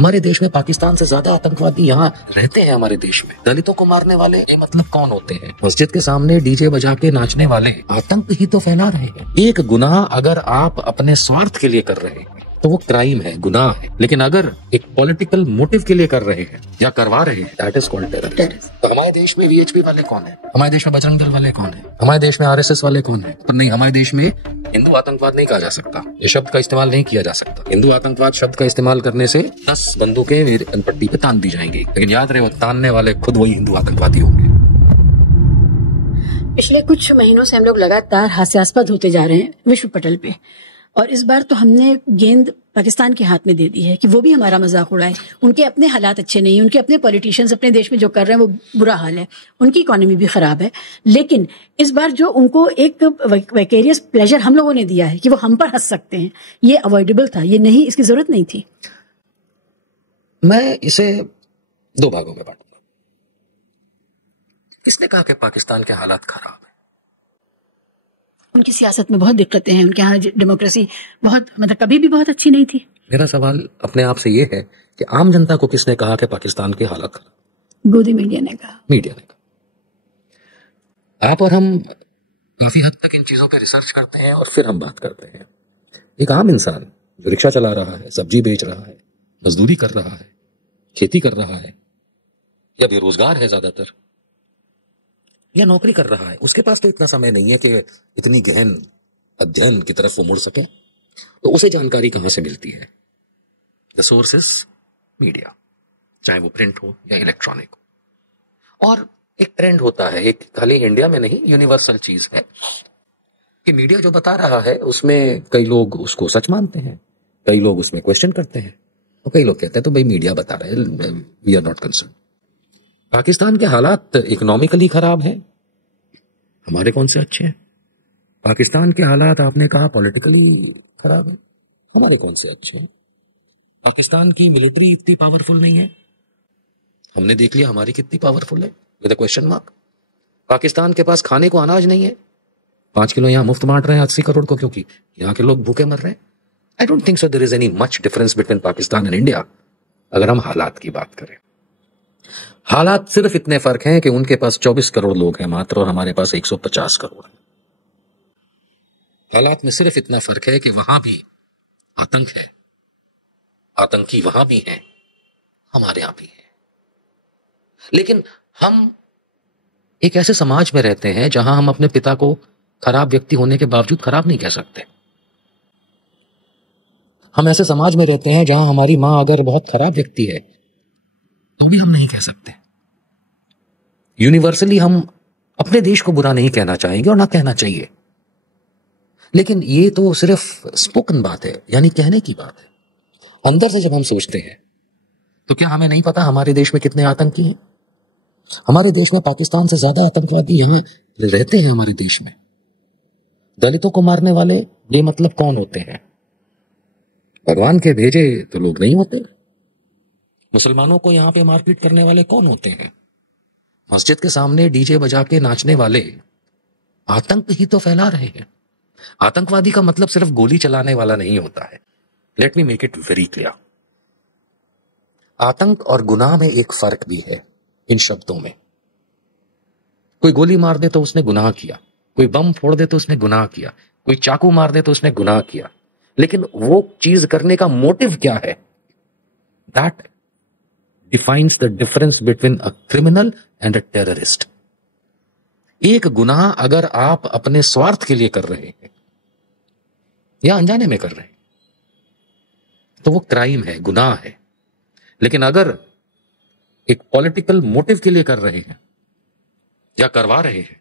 हमारे देश में पाकिस्तान से ज्यादा आतंकवादी यहाँ रहते हैं। हमारे देश में दलितों को मारने वाले ये मतलब कौन होते हैं? मस्जिद के सामने डीजे बजा के नाचने वाले आतंक ही तो फैला रहे हैं। एक गुनाह अगर आप अपने स्वार्थ के लिए कर रहे हैं तो वो क्राइम है, गुनाह है। लेकिन अगर एक पॉलिटिकल मोटिव के लिए कर रहे हैं या करवा रहे हैं, दैट इज कॉल्ड टेररिज्म। तो हमारे देश में वीएचपी वाले कौन है? हमारे देश में बजरंग दल वाले कौन है? हमारे देश में आरएसएस वाले कौन है? पर नहीं, हमारे देश में हिंदू आतंकवाद नहीं कहा जा सकता, ये शब्द का इस्तेमाल नहीं किया जा सकता। हिंदू आतंकवाद शब्द का इस्तेमाल करने से 10 बंदूकें पट्टी पे तान दी जाएंगी, लेकिन याद रहे वो तानने वाले खुद वही हिंदू आतंकवादी होंगे। पिछले कुछ महीनों से हम लोग लगातार हास्यास्पद होते जा रहे हैं विश्व पटल पे, और इस बार तो हमने गेंद पाकिस्तान के हाथ में दे दी है कि वो भी हमारा मजाक उड़ाए। उनके अपने हालात अच्छे नहीं, उनके अपने पॉलिटिशियंस अपने देश में जो कर रहे हैं वो बुरा हाल है, उनकी इकोनॉमी भी खराब है। लेकिन इस बार जो उनको एक वैकेरियस प्लेजर हम लोगों ने दिया है कि वो हम पर हंस सकते हैं, ये अवॉइडेबल था, ये नहीं, इसकी जरूरत नहीं थी। मैं इसे 2 भागों में बांटूंगा। किसने कहा कि पाकिस्तान के हालात खराब है? उनकी सियासत में बहुत दिक्कतें हैं, उनके यहाँ डेमोक्रेसी बहुत मतलब कभी भी बहुत अच्छी नहीं थी। मेरा सवाल अपने आप से ये है कि आम जनता को किसने कहा कि पाकिस्तान की हालत खराब? गोदी मीडिया ने कहा। मीडिया ने कहा। आप और हम काफी हद तक इन चीजों पे रिसर्च करते हैं और फिर हम बात करते हैं। एक आम इंसान जो रिक्शा चला रहा है, सब्जी बेच रहा है, मजदूरी कर रहा है, खेती कर रहा है, या बेरोजगार है ज्यादातर, या नौकरी कर रहा है, उसके पास तो इतना समय नहीं है कि इतनी गहन अध्ययन की तरफ वो मुड़ सके। तो उसे जानकारी कहां से मिलती है? द सोर्स इज मीडिया, चाहे वो प्रिंट हो या इलेक्ट्रॉनिक हो। और एक ट्रेंड होता है, एक खाली इंडिया में नहीं, यूनिवर्सल चीज है कि मीडिया जो बता रहा है उसमें कई लोग उसको सच मानते हैं, कई लोग उसमें क्वेश्चन करते हैं, और कई लोग कहते हैं तो भाई मीडिया बता रहा है, we are not concern. Pakistan के हालात इकोनॉमिकली खराब है, हमारे कौन से अच्छे हैं? पाकिस्तान के हालात आपने कहा पॉलिटिकली खराब है, हमारे कौन से अच्छे हैं? पाकिस्तान की मिलिट्री इतनी पावरफुल नहीं है, हमने देख लिया हमारी कितनी पावरफुल है, with a question mark. Pakistan के पास खाने को अनाज नहीं है, 5 किलो यहाँ मुफ्त बांट रहे हैं 80 करोड़ को, क्योंकि यहाँ के लोग भूखे मर रहे हैं। I don't think so there is any much difference between Pakistan and India, अगर हम हालात की बात करें। हालात सिर्फ इतने फर्क हैं कि उनके पास 24 करोड़ लोग हैं मात्र, और हमारे पास 150 करोड़ है। हालात में सिर्फ इतना फर्क है कि वहां भी आतंक है, आतंकी वहां भी हैं, हमारे यहां भी है। लेकिन हम एक ऐसे समाज में रहते हैं जहां हम अपने पिता को खराब व्यक्ति होने के बावजूद खराब नहीं कह सकते। हम ऐसे समाज में रहते हैं जहां हमारी मां अगर बहुत खराब व्यक्ति है तो भी हम नहीं कह सकते। यूनिवर्सली हम अपने देश को बुरा नहीं कहना चाहेंगे और ना कहना चाहिए, लेकिन ये तो सिर्फ स्पोकन बात है, यानी कहने की बात है। अंदर से जब हम सोचते हैं तो क्या हमें नहीं पता हमारे देश में कितने आतंकी हैं? हमारे देश में पाकिस्तान से ज्यादा आतंकवादी यहां रहते हैं। हमारे देश में दलितों को मारने वाले बेमतलब कौन होते हैं? भगवान के भेजे तो लोग नहीं होते। मुसलमानों को यहां पे मारपीट करने वाले कौन होते हैं? मस्जिद के सामने डीजे बजा के नाचने वाले आतंक ही तो फैला रहे हैं। आतंकवादी का मतलब सिर्फ गोली चलाने वाला नहीं होता है। Let me make it very clear, आतंक और गुनाह में एक फर्क भी है। इन शब्दों में कोई गोली मार दे तो उसने गुनाह किया, कोई बम फोड़ दे तो उसने गुनाह किया, कोई चाकू मार दे तो उसने गुनाह किया, लेकिन वो चीज करने का मोटिव क्या है, that defines the difference between a criminal and a terrorist. एक गुनाह अगर आप अपने स्वार्थ के लिए कर रहे हैं या अनजाने में कर रहे हैं तो वो क्राइम है, गुनाह है। लेकिन अगर एक पॉलिटिकल मोटिव के लिए कर रहे हैं या करवा रहे हैं,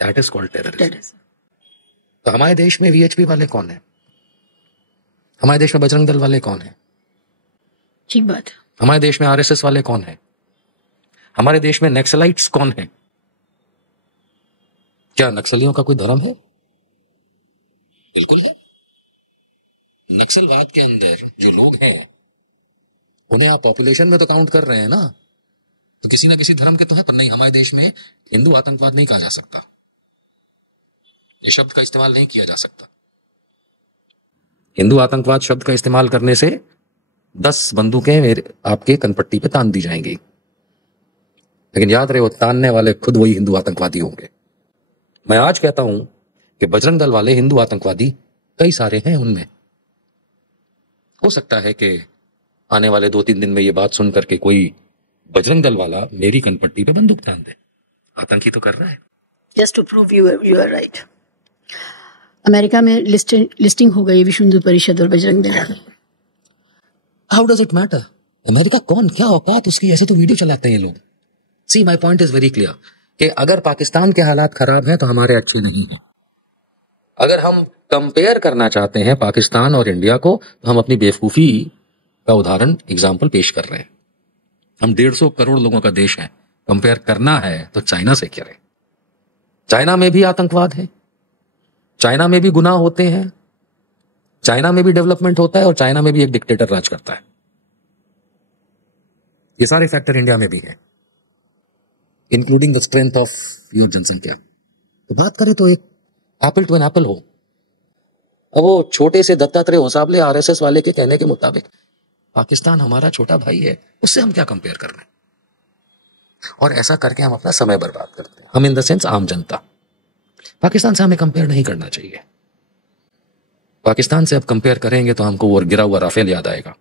दैट इज कॉल्ड टेररिज्म। तो हमारे देश में वीएचपी वाले कौन है? हमारे देश में बजरंग दल वाले कौन है? ठीक बात। हमारे देश में आरएसएस वाले कौन है? हमारे देश में नक्सलाइट्स कौन है? क्या नक्सलियों का कोई धर्म है? बिल्कुल है। नक्सलवाद के अंदर जो लोग हैं उन्हें आप पॉपुलेशन में तो काउंट कर रहे हैं ना, तो किसी ना किसी धर्म के तो है। पर नहीं, हमारे देश में हिंदू आतंकवाद नहीं कहा जा सकता, ये शब्द का इस्तेमाल नहीं किया जा सकता। हिंदू आतंकवाद शब्द का इस्तेमाल करने से 10 बंदूकें आपके कनपट्टी पे तान दी जाएंगी, लेकिन याद रहे वो तानने वाले खुद वही हिंदू आतंकवादी होंगे। मैं आज कहता हूं कि बजरंग दल वाले हिंदू आतंकवादी कई सारे हैं, उनमें हो सकता है कि आने वाले 2-3 दिन में ये बात सुन करके कोई बजरंग दल वाला मेरी कनपट्टी पे बंदूक तान दे। आतंकी तो कर रहा है। Just to prove you are right, America में लिस्टिंग हो गई विश्व हिंदू परिषद और Bajrang Dal. How does it matter? America कौन, क्या औकात उसकी, ऐसे तो वीडियो चलाते हैं ये लोग। See my point is very clear कि अगर पाकिस्तान के हालात खराब हैं तो हमारे अच्छे नहीं हैं। अगर हम कंपेयर करना चाहते हैं पाकिस्तान और इंडिया को, तो हम अपनी बेवकूफी का उदाहरण एग्जाम्पल पेश कर रहे हैं। हम 150 करोड़ लोगों का देश है, कंपेयर करना है तो चाइना से करें। चाइना में भी आतंकवाद है, चाइना में भी गुनाह होते हैं, चाइना में भी डेवलपमेंट होता है और चाइना में भी एक डिक्टेटर राज करता है। ये सारे फैक्टर इंडिया में भी हैं, including the strength of your जनसंख्या। तो बात करें तो एक एप्पल टू एन एप्पल हो। अब वो छोटे से दत्तात्रेय होसाबले आरएसएस वाले के कहने के मुताबिक पाकिस्तान हमारा छोटा भाई है, उससे हम क्या कंपेयर कर रहे हैं? और ऐसा करके हम अपना समय बर्बाद करते हैं, हम इन द सेंस आम जनता। पाकिस्तान से हमें कंपेयर नहीं करना चाहिए। पाकिस्तान से अब कंपेयर करेंगे तो हमको वो गिरा हुआ राफेल याद आएगा।